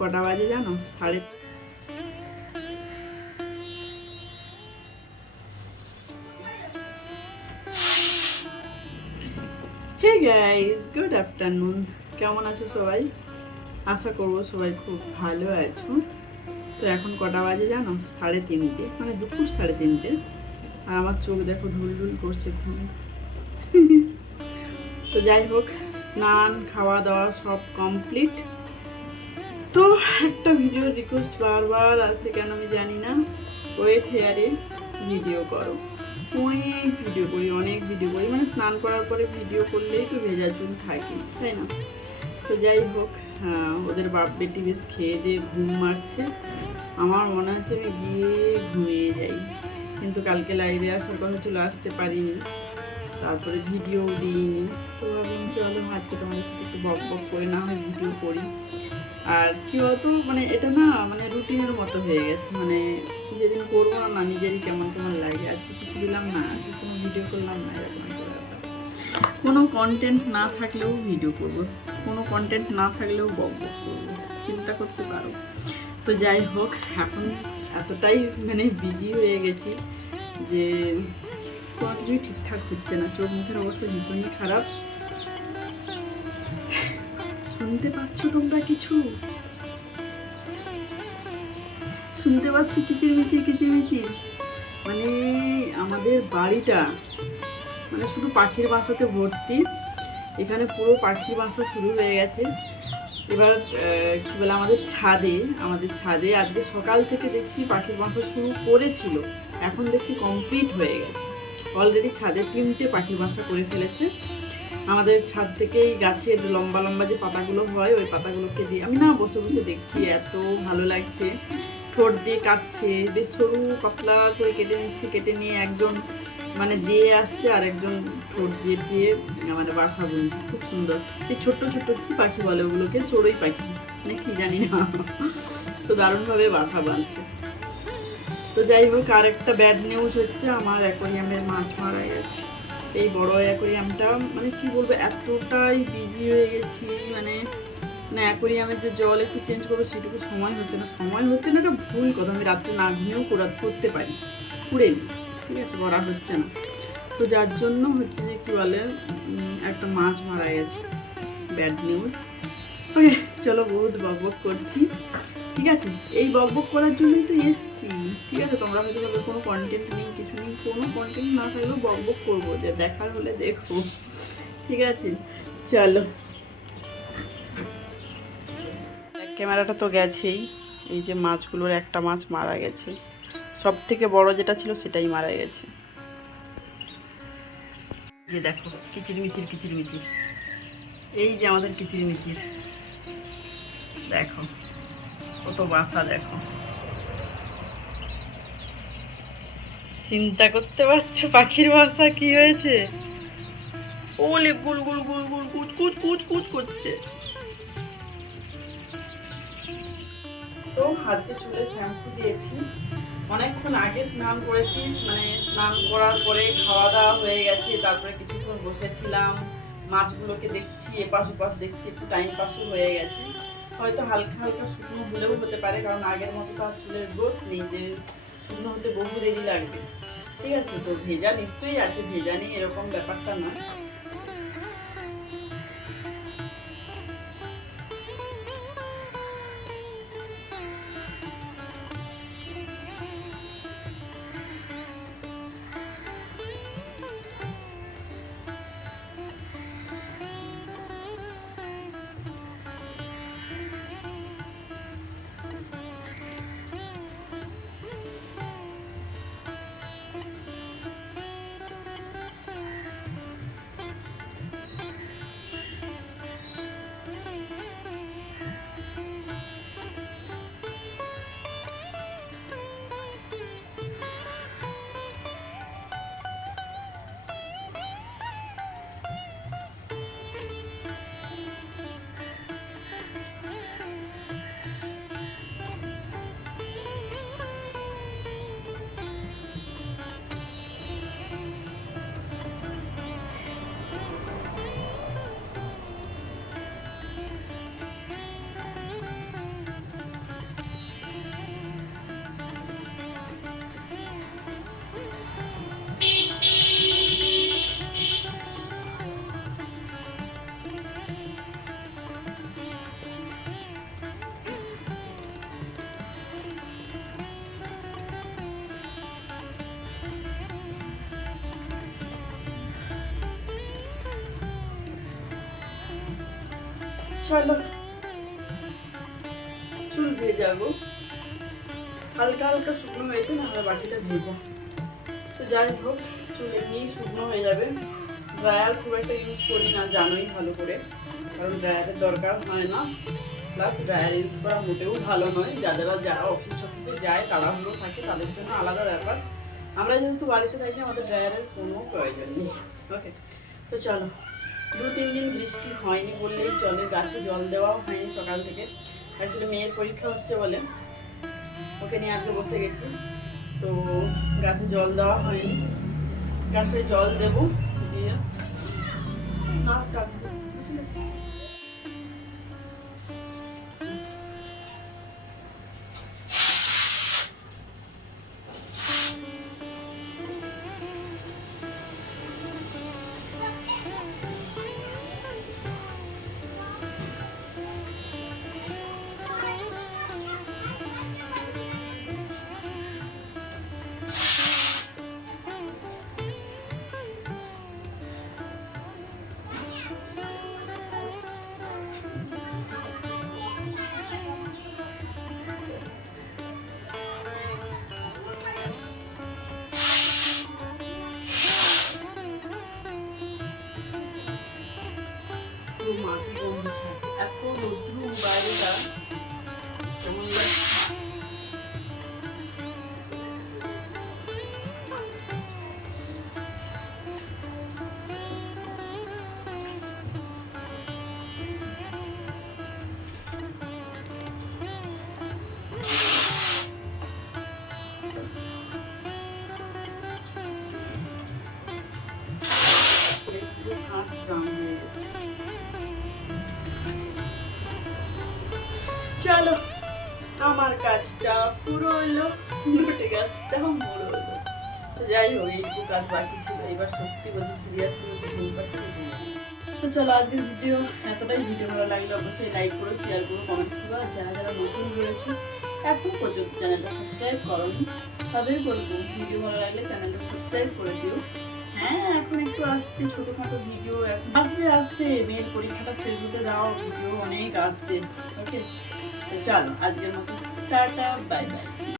কটা বাজে জানো? সাড়ে হে গাইস গুড আফটারনুন কেমন আছো সবাই? আশা করব সবাই খুব ভালো আছো। তো এখন কটা বাজে জানো? সাড়ে তিনটে মানে দুপুর সাড়ে তিনটে। আর আমার চোখ দেখো ঢুল ঢুল করছে ঘুম। তো যাই হোক, স্নান, খাওয়া দাওয়া সব কমপ্লিট তো একটা ভিডিও রিকোয়েস্ট বারবার আসছে কেন আমি জানি না। ওয়েট হেয়ারে ভিডিও করো। অনেক ভিডিও করি, অনেক ভিডিও করি। মানে স্নান করার পরে ভিডিও করলেই তো ভেজা চুল থাকে, তাই না? তো যাই হোক ওদের বাপ বেটি বেশ খেয়ে দিয়ে ঘুম মারছে। আমার মনে হচ্ছে আমি গিয়ে ঘুমিয়ে যাই। কিন্তু কালকে লাইভে আসার কথা ছিল আসতে পারিনি। তারপরে ভিডিও দিইনি। তো ভাবলাম, চলো আজকে তোমাদের সাথে একটু বক বক করে না হয় ভিডিও করি। আর কি বলতো মানে এটা না মানে রুটিনের মতো হয়ে গেছে। মানে যেদিন করব না নিজেরই কেমন কেমন লাগে। আজকে কিছু দিলাম না কোনো ভিডিও করলাম না, এরকম কোনো কন্টেন্ট না থাকলেও ভিডিও করব। কোনো কন্টেন্ট না থাকলেও বক বক করব। চিন্তা করতে পারো। তো যাই হোক, এখন এতটাই মানে বিজি হয়ে গেছি যে কোনো কিছুই ঠিকঠাক হচ্ছে না। চোখ মুখের অবস্থা ভীষণই খারাপ। শুনতে পাচ্ছ তোমরা কিছু? শুনতে পাচ্ছ কিচির মিচির কিচির মিচির মানে আমাদের বাড়িটা মানে শুধু পাখির বাসাতে ভর্তি। এখানে পুরো পাখির বাসা শুরু হয়ে গেছে। এবার কি বলে, আমাদের ছাদে আমাদের ছাদে আজকে সকাল থেকে দেখছি পাখির বাসা শুরু করেছিল। এখন দেখছি কমপ্লিট হয়ে গেছে। অলরেডি ছাদে তিনটে পাখির বাসা করে ফেলেছে। আমাদের ছাদ থেকেই গাছের লম্বা লম্বা যে পাতাগুলো হয়, ওই পাতাগুলোকে দিয়ে আমি না বসে বসে দেখছি, এত ভালো লাগছে। ঠোঁট দিয়ে কাটছে বেশ সরু পাতলা করে কেটে নিচ্ছে, কেটে নিয়ে একজন মানে দিয়ে আসছে, আর একজন ঠোঁট দিয়ে দিয়ে মানে বাসা বুনছে। খুব সুন্দর। এই ছোট্ট ছোট্ট কি পাখি বলে ওগুলোকে? চড়ুই পাখি। মানে কি জানি না। তো দারুণভাবে বাসা বাঁধছে। তো যাই হোক আর একটা ব্যাড নিউজ হচ্ছে, আমার অ্যাকোরিয়ামের মাছ মারা গেছে। এই বড় অ্যাকোরিয়ামটা মানে কি বলব, এতটাই বিজি হয়ে গেছি মানে না অ্যাকোরিয়ামের যে জল একটু চেঞ্জ করব সেটুকু সময় হচ্ছে না। সময় হচ্ছে না এটা ভুল কথা, আমি রাত্রে না ঘুমিয়েও করা করতে পারি পুড়ে ঠিক আছে, করা হচ্ছে না। তো যার জন্য হচ্ছে যে কী বলে একটা মাছ মারা গেছে ব্যাড নিউজ ওকে চলো বহুত বকবক করছি। ঠিক আছে? এই বক বকবক করার জন্যই তো এসছি। ঠিক আছে, তোমরা হয়তো ভাবে কোনো কন্টেন্ট নেই, কিছু নেই, কোনো কন্টেন্ট না থাকলেও বক বকবক করব, যে দেখার হলে দেখো ঠিক আছে, চলো। ক্যামেরাটা তো গেছেই। এই যে মাছগুলোর একটা মাছ মারা গেছে। সব থেকে বড় যেটা ছিল সেটাই মারা গেছে। যে দেখো কিচির মিচির কিচির মিচির এই যে আমাদের কিচির মিচির দেখো। কত বাসা দেখো। চিন্তা করতে পারছ পাখির বাসা কি হয়েছে? ওলে গুল গুল গুল গুল কুচ কুচ কুচ কুচ করছে। তো আজকে চুলে শ্যাম্পু দিয়েছি। অনেকক্ষণ আগে স্নান করেছি মানে স্নান করার পরে খাওয়া দাওয়া হয়ে গেছে, তারপরে কিছুক্ষণ বসেছিলাম। মাছগুলোকে দেখছি, এপাশ ওপাশ দেখছি, একটু টাইম পাসও হয়ে গেছে। হয়তো হালকা হালকা শুকনো হলেও হতে পারে, কারণ আগের মতো তো আর চুলের গ্রোথ নেই, যে শুকনো হতে বহু দেরি লাগবে। ঠিক আছে, তো ভেজা নিশ্চয়ই আছে, ভেজা নেই, এরকম ব্যাপারটা না চলো। চুল ভেজাবো হালকা হালকা শুকনো হয়েছে না হলে বাকিটা ভেজা। তো যাই হোক, চুল এমনিই শুকনো হয়ে যাবে। ড্রায়ার খুব একটা ইউজ করি না, জানোই ভালো করে। কারণ ড্রায়ারের দরকার হয় না। প্লাস ড্রায়ার ইউজ করা মোটেও ভালো নয়। যারা যারা অফিস টফিসে যায়, তারা তাড়াহুড়ো থাকে, তাদের জন্য আলাদা ব্যাপার। আমরা যেহেতু বাড়িতে থাকি, আমাদের ড্রায়ারের কোনো প্রয়োজন নেই। ওকে তো চলো। দু তিন দিন বৃষ্টি হয়নি বললেই চলে, গাছে জল দেওয়াও হয়নি সকাল থেকে। অ্যাকচুয়ালি মেয়ের পরীক্ষা হচ্ছে বলে। ওকে নিয়ে আজকে বসে গেছি। তো গাছে জল দেওয়া হয়নি। গাছটায় জল দেবো। দিয়ে নাক হাত জাম হয়ে গেছে চলো, আমার কাজটা পুরো হলো নোটে গাছটাও বড় হলো। যাই হোক এইটুকু কাজ বাকি ছিল। এবার সত্যি বলছি সিরিয়াস বলছি ঘুম পাচ্ছে। তো চলো, আজকের ভিডিও এতটাই। ভিডিও ভালো লাগলে অবশ্যই লাইক করো শেয়ার করো কমেন্টস করো। আর যারা যারা নতুন রয়েছে, এখন পর্যন্ত চ্যানেলটা সাবস্ক্রাইব করোনি, তাদের বলব ভিডিও ভালো লাগলে চ্যানেলটা সাবস্ক্রাইব করে দিও। হ্যাঁ এখন একটু আসছে ছোটোখাটো ভিডিও এখন আসবে আসবে মেয়ের পরীক্ষাটা শেষ হতে দাও ভিডিও অনেক আসবে ওকে চলো, আজকের মতো, টাটা বাই বাই